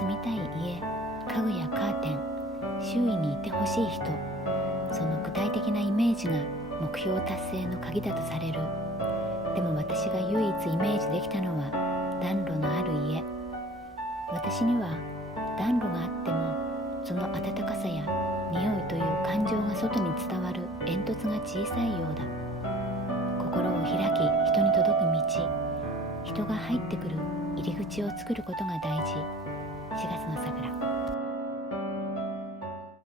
住みたい家、家具やカーテン、周囲にいてほしい人、その具体的なイメージが目標達成の鍵だとされる。でも私が唯一イメージできたのは暖炉のある家。私には暖炉があってもその温かさや匂いという感情が外に伝わる煙突が小さいようだ。心を開き人に届く道、人が入ってくる入り口を作ることが大事。4月の桜。